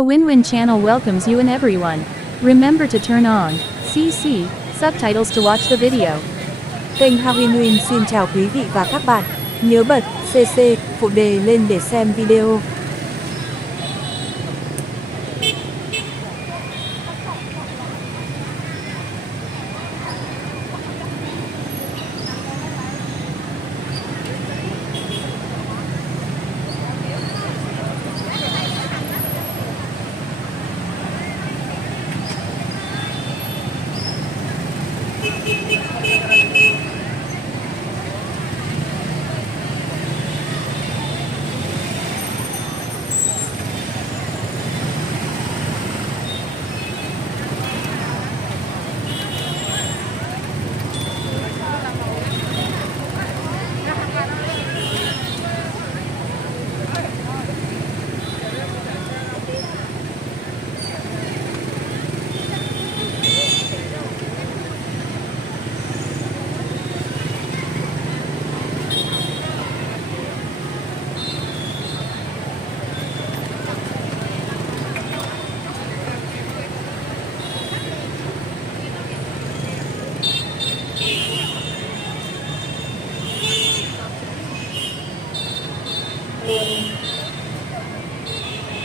Kawinwin channel welcomes you and everyone. Remember to turn on CC subtitles to watch the video. Kênh Hawinwin xin chào quý vị và các bạn. Nhớ bật CC phụ đề lên để xem video.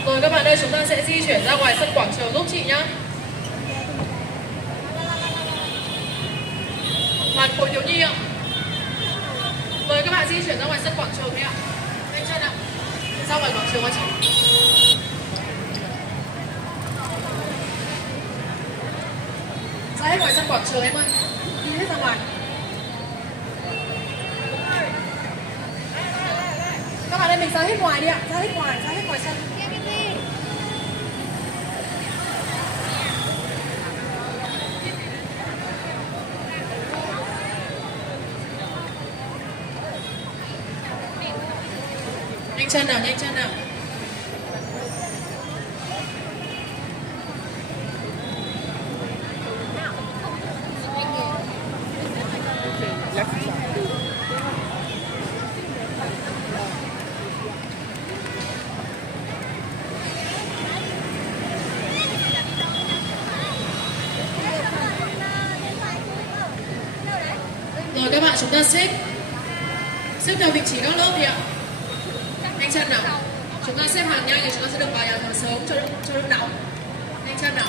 Rồi các bạn ơi, chúng ta sẽ di chuyển ra ngoài sân quảng trường giúp chị nhá. Đoàn khối thiếu nhi ạ. Mời các bạn di chuyển ra ngoài sân quảng trường đi ạ. Anh chân ạ. Ra ngoài quảng trường ạ chị. Ra hết ngoài sân quảng trường em ơi. Đi hết ra ngoài. Các bạn ơi, mình ra hết ngoài đi ạ. Ra hết ngoài sân. Nhanh chân nào, nhanh chân nào. Rồi các bạn, chúng ta xếp theo vị trí các lớp đi ạ. Nhanh chân nào. Chúng ta xếp hàng nhanh thì chúng ta sẽ được vào nhà thờ sớm cho đỡ nóng. Nhanh chân nào.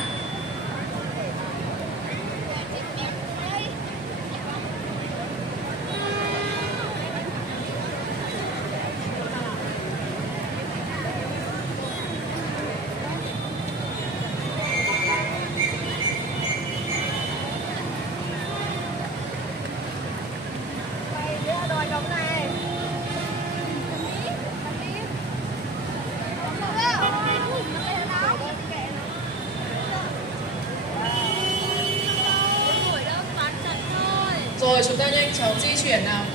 Rồi chúng ta nhanh chóng di chuyển nào.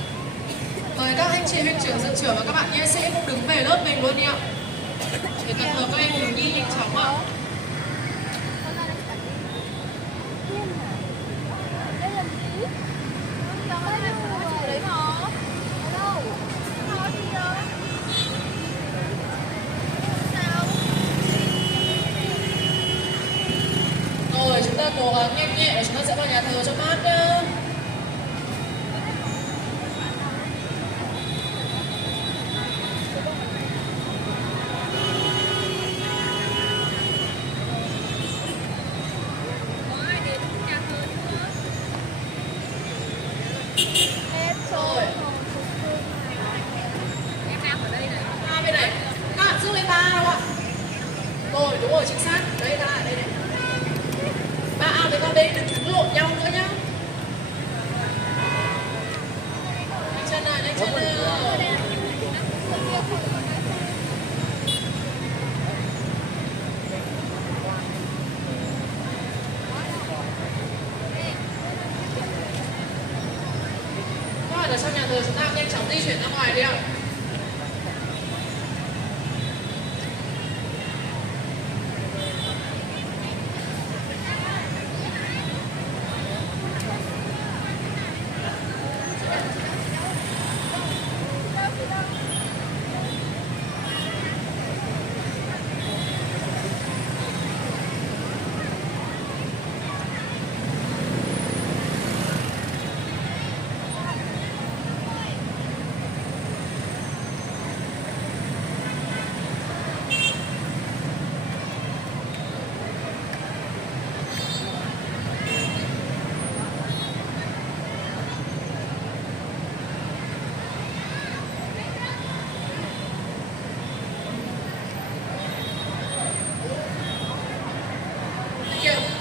Mời các anh chị huynh trưởng, dự trưởng và các bạn nhé sẽ cũng đứng về lớp mình luôn đi ạ. Để tập hợp các em thiếu nhi nhanh chóng ạ. Rồi chúng ta cố gắng nhanh nhẹ để chúng ta sẽ vào nhà thờ cho mát nhá. Rồi, đúng rồi, chính xác. Đây, ta lại đây này. Ba ao với con đây đừng chúng lộn nhau nữa nhá. Nhanh chân nào, nhanh chân nào. Các bạn ở trong nhà thờ chúng ta nhanh chóng di chuyển ra ngoài đi ạ.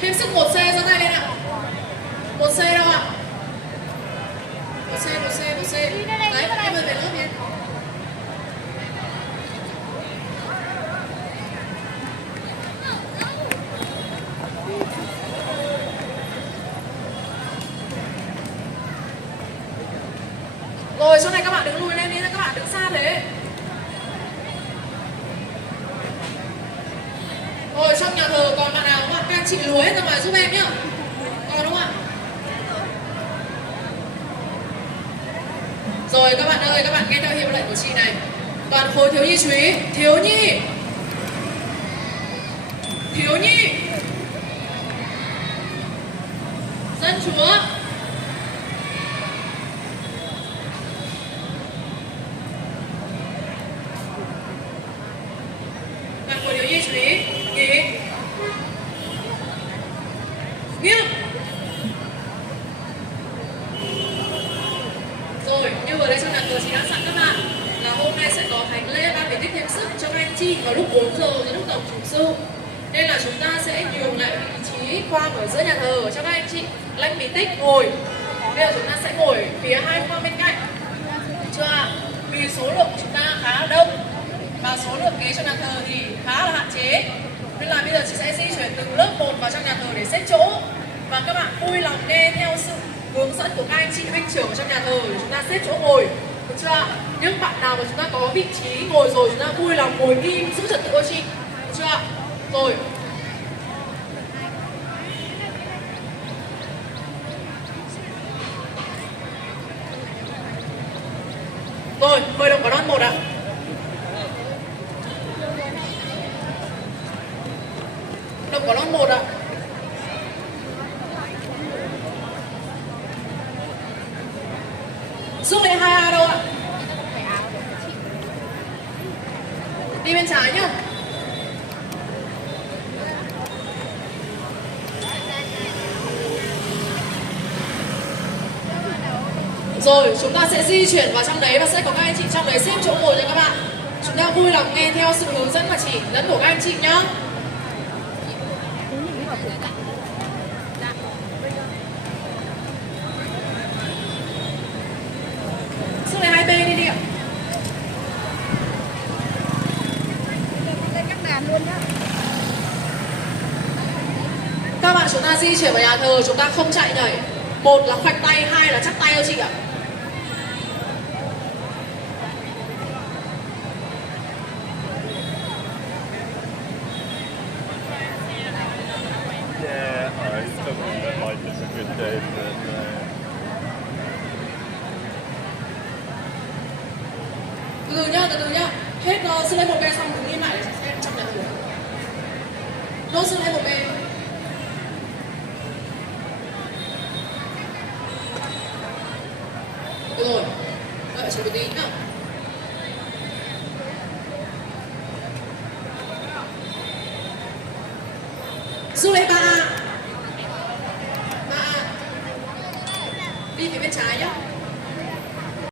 Thêm sức 1C giơ tay lên ạ. 1C đâu ạ? 1C. Đấy, em ơi về lớp nhé. Rồi, chỗ này các bạn đứng lùi lên đi, các bạn đứng xa thế. Rồi, trong nhà thờ còn bạn nào không ạ? Các anh chị lùi hết ra ngoài giúp em nhá. Còn đúng không ạ? Rồi các bạn ơi, các bạn nghe theo hiệu lệnh của chị này. Toàn khối thiếu nhi chú ý. Thiếu nhi. Dân chúa. Toàn khối thiếu nhi chú ý. Nghỉ. Nghiêm. Rồi, như vừa đây trong nhà thờ chị đã sẵn các bạn là hôm nay sẽ có thánh lễ ban bí tích thêm sức cho các anh chị vào lúc 4 giờ đến lúc tổng chủ sự. Nên là chúng ta sẽ nhường lại vị trí khoang ở giữa nhà thờ cho các anh chị lãnh bí tích ngồi. Bây giờ chúng ta sẽ ngồi phía hai khoang bên cạnh. Được chưa ạ? Vì số lượng của chúng ta khá là đông và số lượng ghế trong nhà thờ thì khá là hạn chế. Nên là bây giờ chị sẽ di chuyển từng lớp một vào trong nhà thờ để xếp chỗ. Và các bạn vui lòng nghe theo sự hướng dẫn của các anh chị huynh trưởng trong nhà thờ để chúng ta xếp chỗ ngồi. Được chưa ạ? Những bạn nào mà chúng ta có vị trí ngồi rồi chúng ta vui lòng ngồi im giữ trật tự cho chị. Được chưa ạ? Rồi. Rồi, mời đồng quản đoan 1 ạ. Đồng quản đoan 1 ạ. Dương lệ 2A đâu ạ? Đi bên trái nhá. Rồi, chúng ta sẽ di chuyển vào trong đấy và sẽ có các anh chị trong đấy xếp chỗ ngồi cho các bạn. Chúng ta vui lòng nghe theo sự hướng dẫn và chỉ dẫn của các anh chị nhá. Xuống này 2B đi ạ. Các bạn chúng ta di chuyển vào nhà thờ, chúng ta không chạy nhảy. Một là khoanh tay, hai là chắp tay cho chị ạ. Yeah, I still feel like it's a good day, but Từ từ nhá. Hết sư lễ 1B xong đứng im lại để xem trong nhà thờ. Nốt sư lễ 1B. Được rồi. Đợi chị một tí nhá. Du lễ 3A. 3A. Đi phía bên trái nhá.